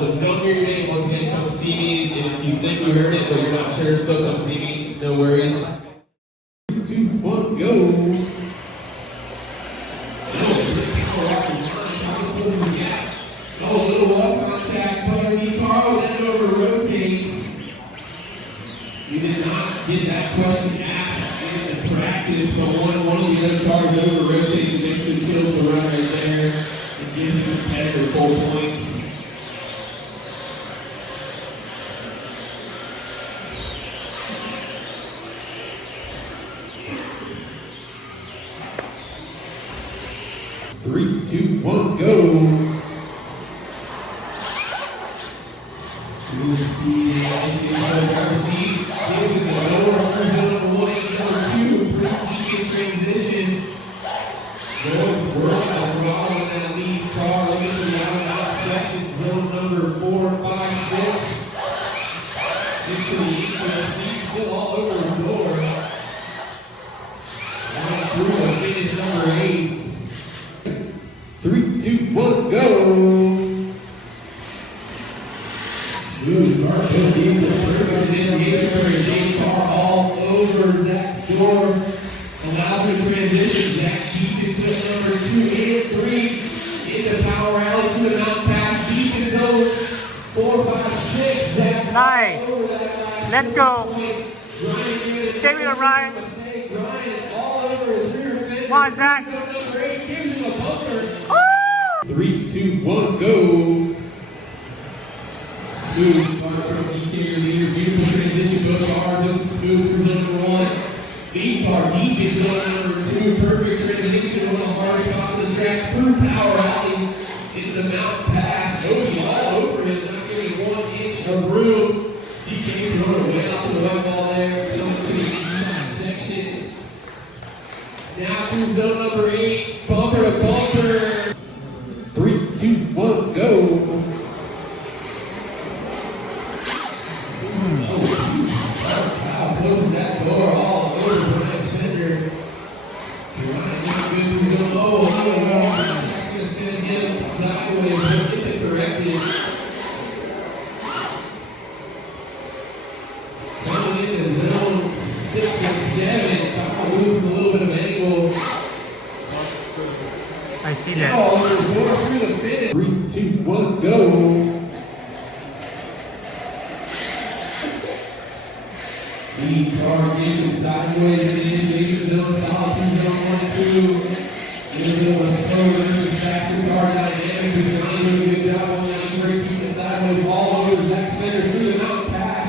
So don't hear your name, once again, come see me. And if you think you heard it, but you're not sure, still come see me. No worries. 3, 2, 1, go. Oh, a little wall contact, player knee Carl, then over rotates. You did not get that question asked in the practice, but one of the other cars over rotates basically kills the run right there and gives the competitor full points. Three, two, one, go. Still all over the door. Through finish number 8. 3, 2, 1, go. Smooth start to lead the first initiation for a James car all over Zach's door. Allows the transition. Zach keeps it to number 2 and 3. In the power rally to the mountain pass. Deep in zone 4, 5, 6. Zach nice. Let's go. Stay with the Ryan. Come on, Zach. 3, 2, 1, go. Smooth start from DK leader. Beautiful transition. Both cars open smooth for zone number 1. Lead car deep in zone number 2. Perfect transition. One of the hardest spots on the track. Through power alley into the mountain pass. Goes all over him. Not giving 1 inch of room. DK going way out to the right wall there. Going to the section. Now through zone number 8. Bumper to bumper. 3, 2, 1, go. Closes that door all over Brian's fender. Brian just moves him. Jackson's going to get him sideways. He'll get it corrected. Coming into zone 6 and 7. Losing a little bit of angle. I see that. Oh, door through the finish. 3, 2, 1, go. Lead car gets sideways in the initiation zone, solid through zone 1 and 2. Into a slow versus faster car dynamic. He's doing a good job on that brake, keeping sideways all over Zach's fender through the mountain pass.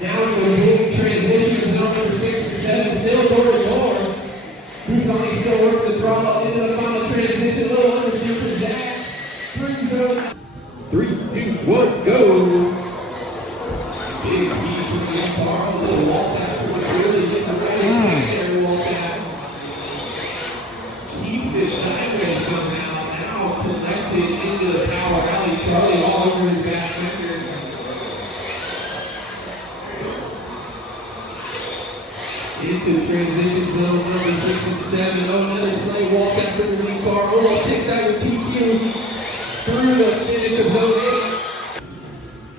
Down to a big transition, zone number 6 and 7, still door to door. Who's only still working the throttle into the final transition, a little undershoot for Zach. Through zone 3, 2, 1, go. Big speed from the car, a little wall tap, really gets the right there, wall tap. Keeps it sideways somehow, now collected into the power alley, Charlie all over his back fender. Into transition zone number 6 and 7, another sleigh wall tap for the lead car, almost 6 out of TQ, through the finish of zone 8.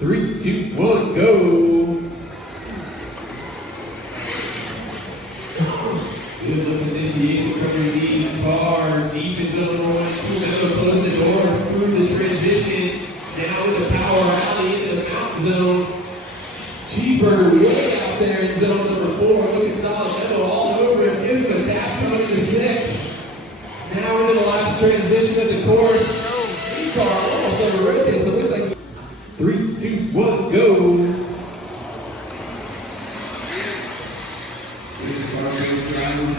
3, 2, 1, go. Good look initiation from your lead car. Deep in zone 1, 2, now close the door through the transition. Down in the power alley into the mountain zone. Cheeseburger way out there in zone number 4. Looking solid metal all over him. Gives him a tap coming to 6. Now into the last transition of the course. Lead car almost over rotates, but looks like 3, 2, 1, go.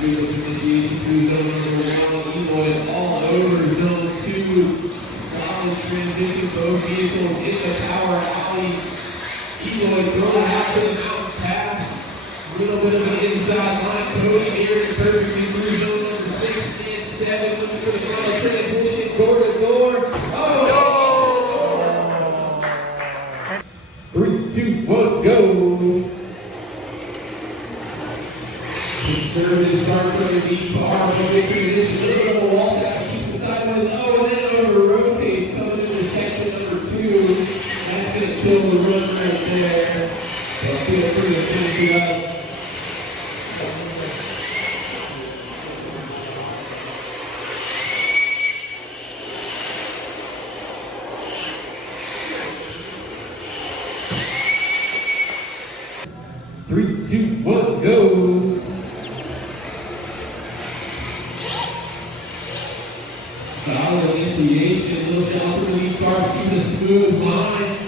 Initiation through zone number 1. Eloy all over zone 2. Solid transition, both vehicles in the power alley. Eloy throwing out to the mountain pass. A little bit of an inside line. Cody here perfectly through zone number 6 and 7. Looking for the final transition, door to door. Oh! 3, 2, 1, go. Conservative start from the deep car. Little bit of a wall tap, keeps the sideways. Oh, and then over rotates, coming into section number 2. kill the run right there. So feel free to finish it up. Three, two, one, go. Solid initiation, little down for lead car, keep a smooth line.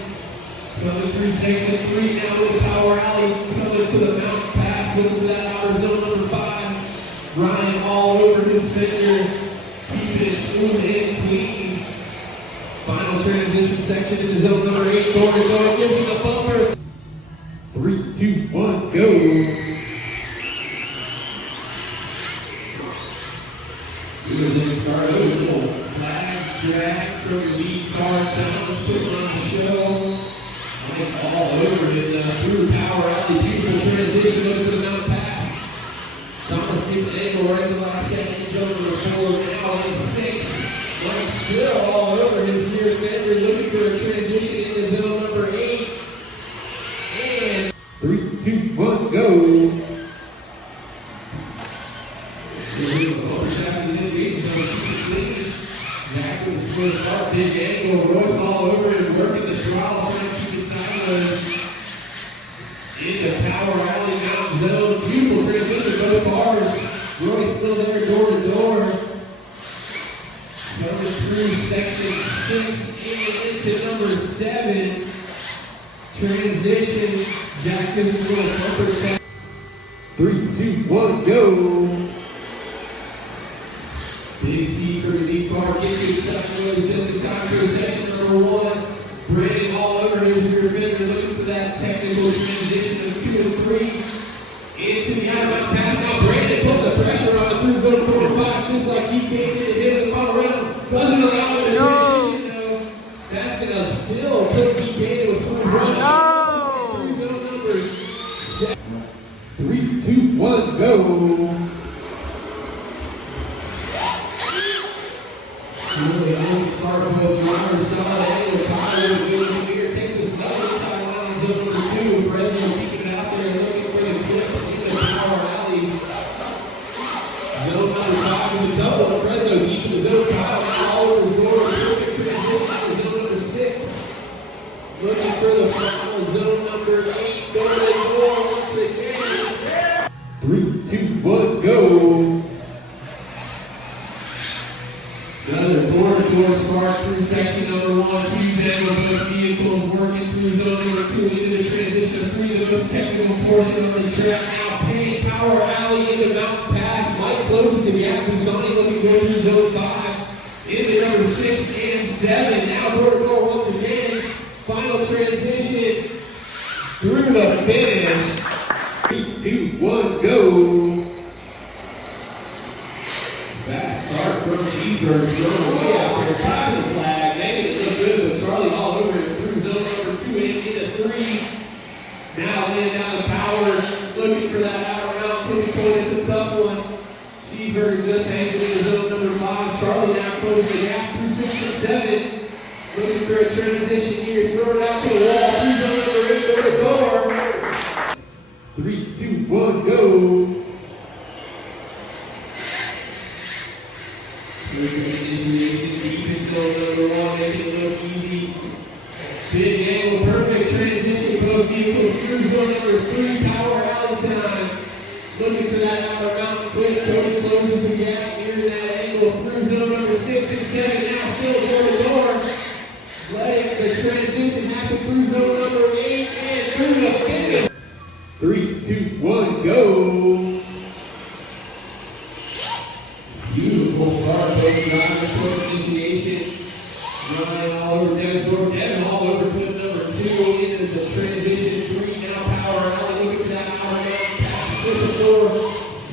Coming through section 3 now with the power alley, coming to the mountain pass, looking for that outer zone number 5. Ryan all over his finger, keeping it smooth and clean. Final transition section into zone number 8, going, gives him the bumper. 3, 2, 1, go. Good start over, little flag drag from the lead car down, putting on the show. Like all over it, through power alley, beautiful transition over the mountain pass. Thomas gets the angle right in the last second, he's over the 4, now in 6. Like still all over his rear fender, looking for a transition into zone number 8. And 3, 2, 1, go. Back with the first start, big angle, Roy's all over it, working the throttle, trying to keep it sideways. Into power alley, down zone, beautiful transition, both cars. Roy's still there, door to door. Coming through section 6 into number 7. Transition, Jackson's little bumper. 3, 2, 1, go. Big speed for the lead car, gets his stuff really just in time for section number 1. Brandon all over his rear fender, looking for that technical transition of 2 and 3. Into the out-of-bounds pass. Now Brandon put the pressure on the through zone number 5, just like he came in and hit the final round. Doesn't allow him to transition though. That's going to still put BK to a smooth run. Through zone number 7. 3, 2, 1, go. Really only start with the runner solid angle. Kyle will go here, takes the southern side line zone number 2. Breslow keeping it out there, looking for the flip in the power alley. Zone number 5 is a double. Breslow keeping the zone. Kyle all over his door. Perfect transition to zone number 6. Looking for the final zone number 8. Going to the door once again. 3, 2, 1, go. Another door-to-door start through section number 1. Huge angle, both vehicles working through zone number 2 into the transition of 3, the most technical portion of the track. Now Payne power alley into mountain pass. Mike closes the gap to Sonny, looking to go through zone 5. Into number 6 and 7. Now door-to-door once again. Final transition through the finish. 3, 2, 1, go. Back start from Cheeseburg, throwing away out there, tapping the flag, making it look good, but Charlie all over it through zone number 2 and into 3. Now laying down the power, looking for that out round, putting point into the tough one. Cheeseburg just hangs it into zone number 5. Charlie now closes the gap through 6 and 7. Looking for a transition here, throw it out to the wall, through zone number 8, door to door. 3, 2, 1, go. Initiation, deep in zone number 1, making it look easy. Big angle, perfect transition, both vehicles through zone number 3, power alley time. Looking for that outer mountain quick, Cody closes the gap, near that angle, through zone number 6 and 7, now still door to door. Letting the transition happen through zone number 8 and through the finish. 3, 2, 1, go. Beautiful start, both drivers, quick initiation. Ryan all over Dennis Door, Devin all over foot number 2 into the transition 3. Now power alley, looking for that power mountain pass, flip the door,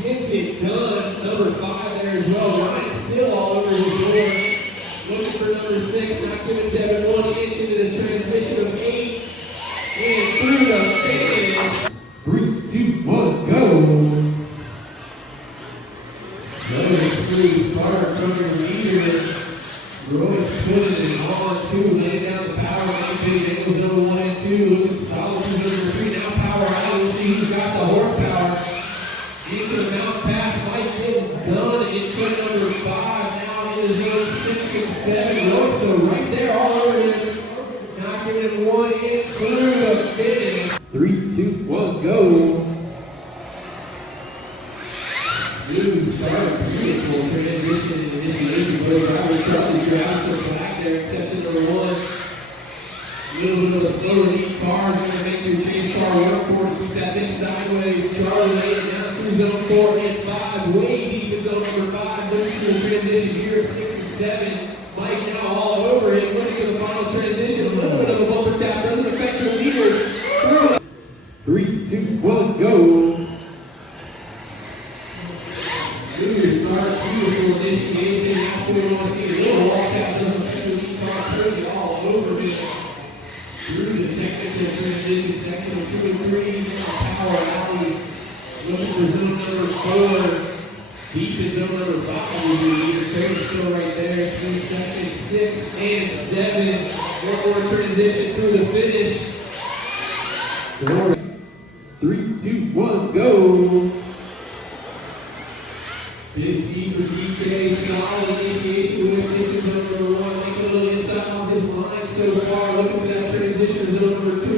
gets it done. Number 5 there as well. Ryan still all over his door. Looking for number 6, not giving Devin 1 inch into the transition of 8. And through the finish. 3, 2, 1, go. Another smooth start from your leader. Roy's putting it on 2, laying down the power, maintaining little bit of a slower lead car. Gonna make your chase car work for it. Keep that thing sideways. Charlie laying down through zone 4 and 5. Way deep in zone number 5. Looking for a transition here at 6 and 7. Mike now all over it. Looking for the final transition. A little bit of a bumper tap. Doesn't affect the leaders. 3, 2, 1, go. Good start. Beautiful initiation. Now we want to see a little walk out. Doesn't affect the lead car. Putting it all over it. Through the technical transition, section 2 and 3, power alley, looking for zone number 4, deep in zone number 5 will be the leader. Taylor still right there, through section 6 and 7, one more transition through the finish. 3, 2, 1, go! Big speed for DK, solid initiation with position zone number 1, making a little inside off his line so far, looking for that transition to zone number 2.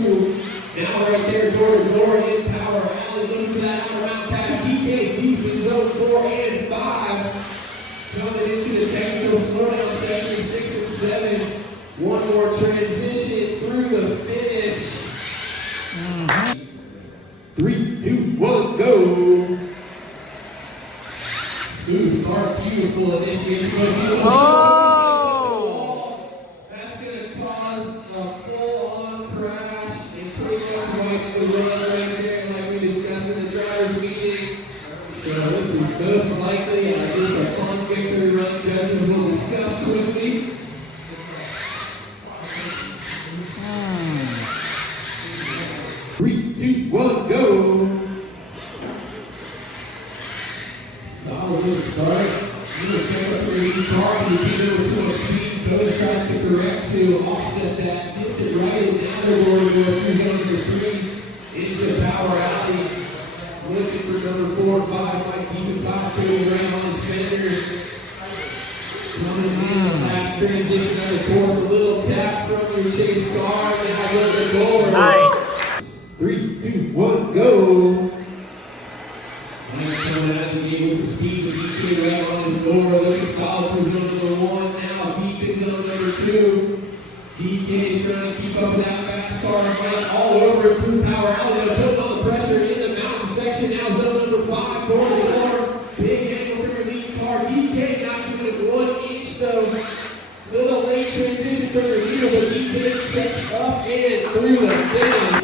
Now right there, door in power alley, looking for that out around pass. DK deep in zone 4 and 5. Coming into the technical slowdown section 6 and 7. One more transition through the finish. 3, 2, 1, go! Good start, beautiful initiation. Oh! That's going to cause a full-on crash and take off right the run right there, like we discussed in the driver's meeting. So this is most likely just a fun victory run. Judges will discuss quickly. 3, 2, 1, go! Solid little start. Little step up for your car. You get over too much speed. Coach tries to correct to offset that. Gets it right in the outer door. Through zone number 3 into power alley. Looking for number 4 and 5. Mike deep and top going around on his fenders. Coming in the last transition of the course. A little tap from your chase car. Now goes the door. Nice. 3, 2, 1, go! Coming out of the gate with some speed with DK right on his door. Looking solid for zone number 1. Now deep in zone number 2. DK is trying to keep up with that fast car. Right all over it through power alley. Putting all the pressure in the mountain section. Now zone number 5. Corner to corner. Big angle for your lead car. DK not doing 1 inch though. Little late transition from the leader, but DK steps up and through the finish.